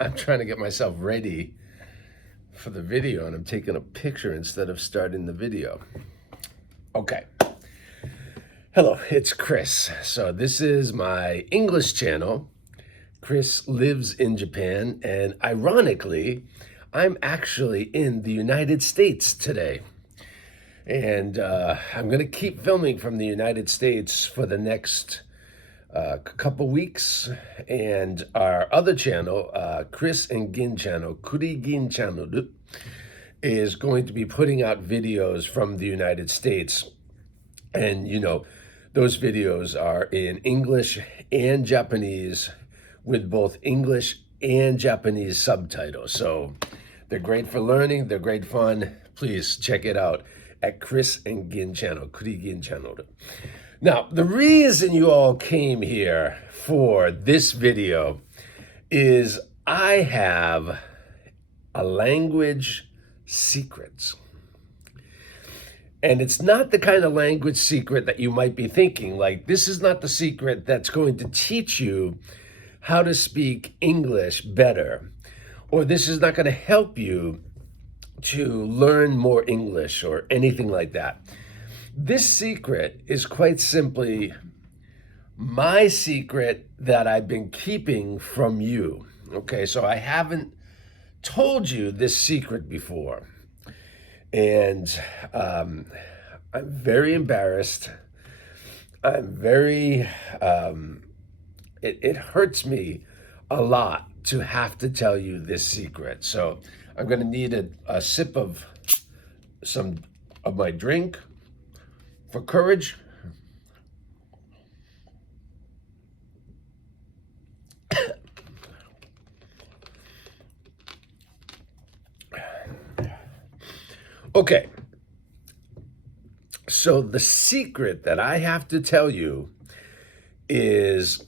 I'm trying to get myself ready for the video and I'm taking a picture instead of starting the video. Okay. Hello, it's Chris. So this is my English channel. Chris lives in Japan, and ironically, I'm actually in the United States today. And I'm going to keep filming from the United States for the next couple weeks. And our other channel, Chris and Gin channel, Kurigin channel, is going to be putting out videos from the United States. And those videos are in English and Japanese with both English and Japanese subtitles. So they're great for learning. They're great fun. Please check it out at Chris and Gin channel, Kurigin channel. Now, the reason you all came here for this video is I have a language secret. And it's not the kind of language secret that you might be thinking. Like, this is not the secret that's going to teach you how to speak English better. Or this is not going to help you to learn more English or anything like that. This secret is quite simply my secret that I've been keeping from you. Okay, so I haven't told you this secret before. And I'm very embarrassed. It hurts me a lot to have to tell you this secret. So I'm going to need a sip of some of my drink for courage. Okay, so the secret that I have to tell you is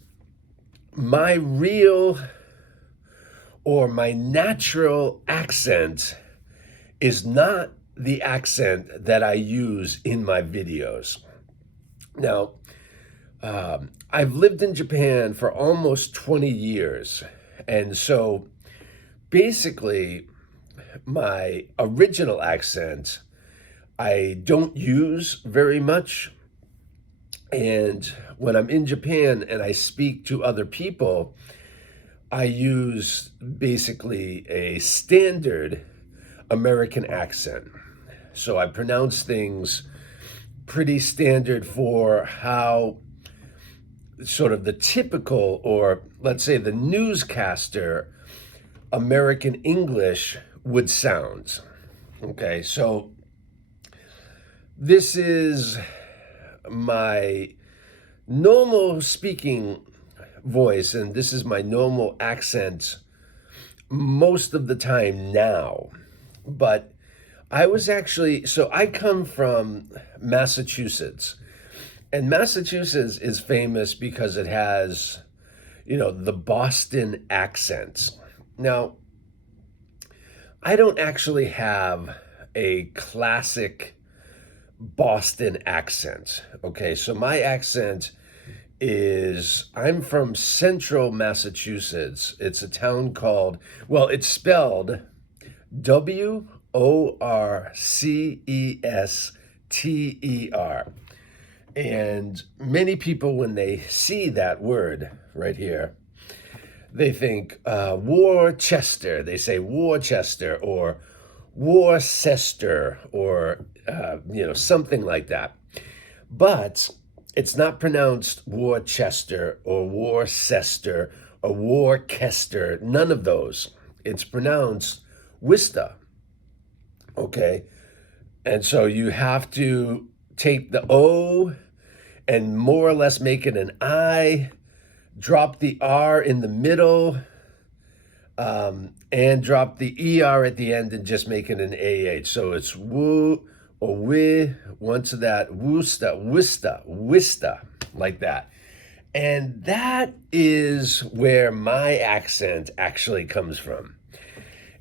my real or my natural accent is not the accent that I use in my videos. Now, I've lived in Japan for almost 20 years, and so basically, my original accent, I don't use very much. And when I'm in Japan and I speak to other people, I use basically a standard American accent. So I pronounce things pretty standard for how sort of the typical, or let's say the newscaster American English would sound. Okay, so this is my normal speaking voice, and this is my normal accent most of the time now. But I come from Massachusetts, and Massachusetts is famous because it has, the Boston accent. Now, I don't actually have a classic Boston accent. Okay, so my accent is, I'm from central Massachusetts. It's a town called, it's spelled Worcester. And many people, when they see that word right here, they think Worcester. They say Worcester or Worcester or, something like that. But it's not pronounced Worcester or Worcester or Worcester, none of those. It's pronounced Worcester, okay? And so you have to take the O and more or less make it an I, drop the R in the middle, and drop the ER at the end and just make it an AH. So it's woo or wi, once of that, wista, like that. And that is where my accent actually comes from.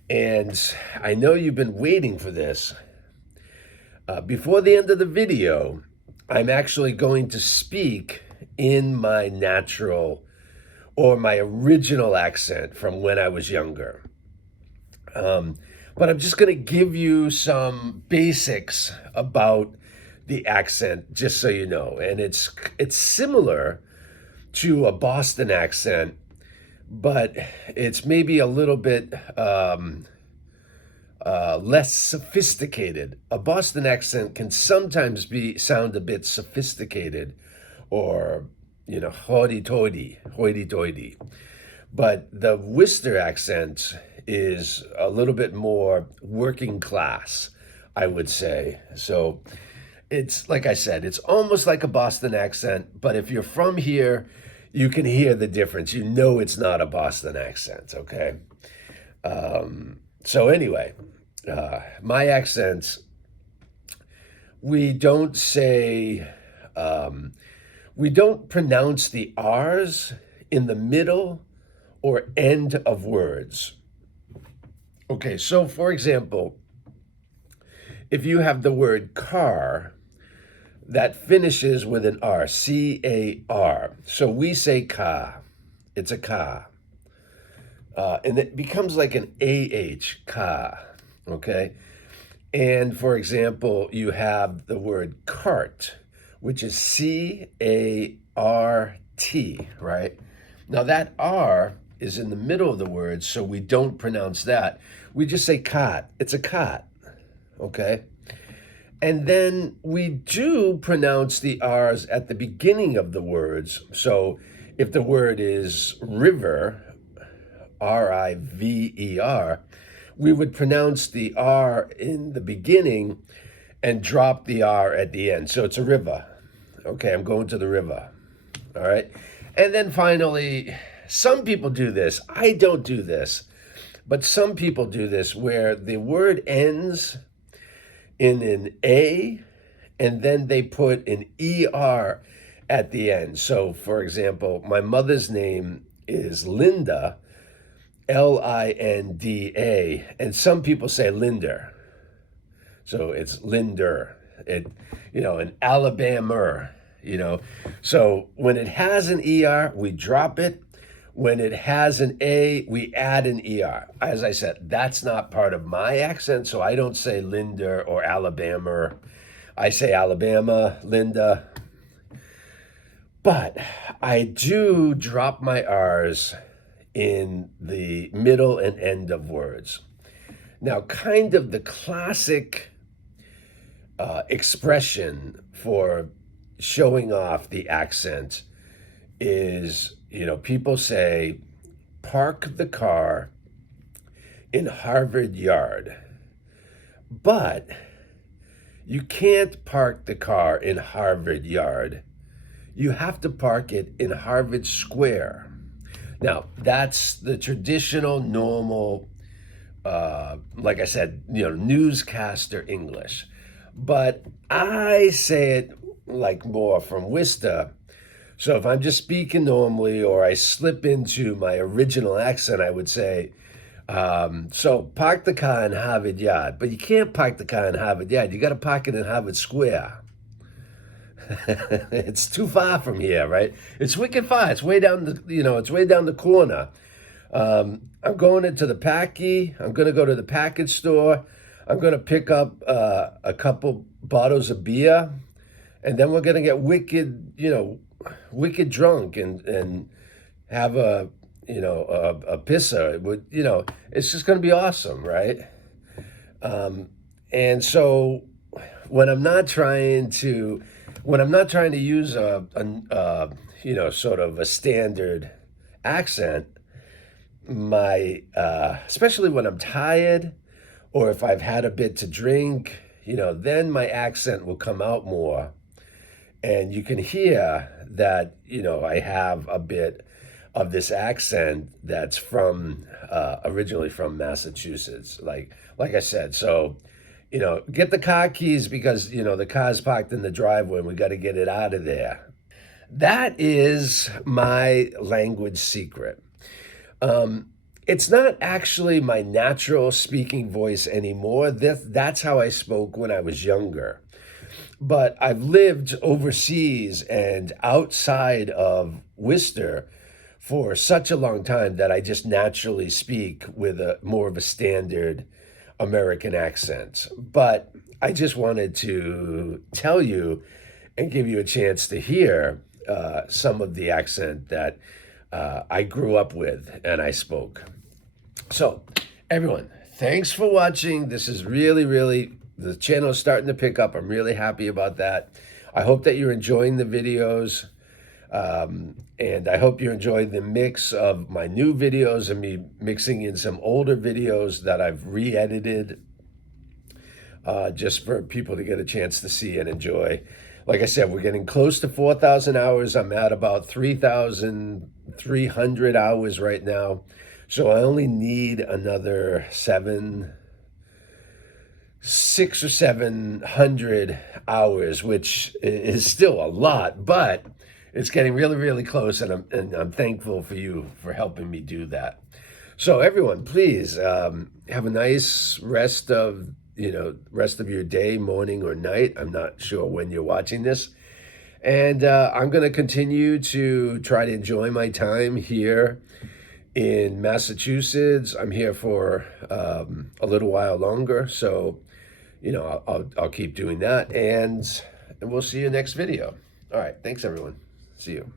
And I know you've been waiting for this. Before the end of the video, I'm actually going to speak in my natural or my original accent from when I was younger. But I'm just going to give you some basics about the accent, just so you know. And it's similar to a Boston accent, but it's maybe a little bit less sophisticated. A Boston accent can sometimes sound a bit sophisticated, or hoity-toity. But the Worcester accent is a little bit more working class, I would say. So it's, like I said, it's almost like a Boston accent, but if you're from here, you can hear the difference. You know it's not a Boston accent, okay? So anyway, my accents, we don't pronounce the R's in the middle or end of words. Okay, so for example, if you have the word car that finishes with an R, C-A-R. So we say car, it's a car. And it becomes like an A-H, car, okay? And for example, you have the word cart, which is C-A-R-T, right? Now that R is in the middle of the word, so we don't pronounce that. We just say cot. It's a cot, okay? And then we do pronounce the R's at the beginning of the words. So if the word is river, R-I-V-E-R, we would pronounce the R in the beginning and drop the R at the end. So it's a river. Okay, I'm going to the river. All right. And then finally, some people do this. I don't do this, but some people do this where the word ends in an A and then they put an ER at the end. So for example, my mother's name is Linda, Linda, and some people say Linder. So it's Linder, an Alabama, So when it has an ER, we drop it. When it has an A, we add an ER. As I said, that's not part of my accent, so I don't say Linder or Alabama. I say Alabama, Linda. But I do drop my R's in the middle and end of words. Now, kind of the classic expression for showing off the accent is, people say, park the car in Harvard Yard. But you can't park the car in Harvard Yard. You have to park it in Harvard Square. Now, that's the traditional, normal, like I said, newscaster English. But I say it like more from Worcester. So if I'm just speaking normally or I slip into my original accent, I would say, so park the car in Harvard Yard. But you can't park the car in Harvard Yard. You got to park it in Harvard Square. It's too far from here, right? It's wicked far. It's way down it's way down the corner. I'm going into the packy. I'm going to go to the package store. I'm going to pick up a couple bottles of beer, and then we're going to get wicked drunk and have a pisser. It would, it's just going to be awesome, right? And so when I'm not trying to use a sort of a standard accent, especially when I'm tired or if I've had a bit to drink, then my accent will come out more. And you can hear that, I have a bit of this accent that's originally from Massachusetts, like I said. So, get the car keys because, the car's parked in the driveway and we got to get it out of there. That is my language secret. It's not actually my natural speaking voice anymore. That's how I spoke when I was younger. But I've lived overseas and outside of Worcester for such a long time that I just naturally speak with a more of a standard American accent. But I just wanted to tell you and give you a chance to hear some of the accent that I grew up with and I spoke. So, everyone, thanks for watching. This is really, the channel is starting to pick up. I'm really happy about that. I hope that you're enjoying the videos. And I hope you enjoyed the mix of my new videos and me mixing in some older videos that I've re-edited just for people to get a chance to see and enjoy. Like I said, we're getting close to 4,000 hours. I'm at about 3,300 hours right now. So I only need another 600 or 700 hours, which is still a lot, but it's getting really close, and I'm thankful for you for helping me do that. So everyone, please have a nice rest of your day, morning or night. I'm not sure when you're watching this, and I'm going to continue to try to enjoy my time here in Massachusetts. I'm here for a little while longer, so I'll keep doing that, and we'll see you next video. All right, thanks everyone. See you.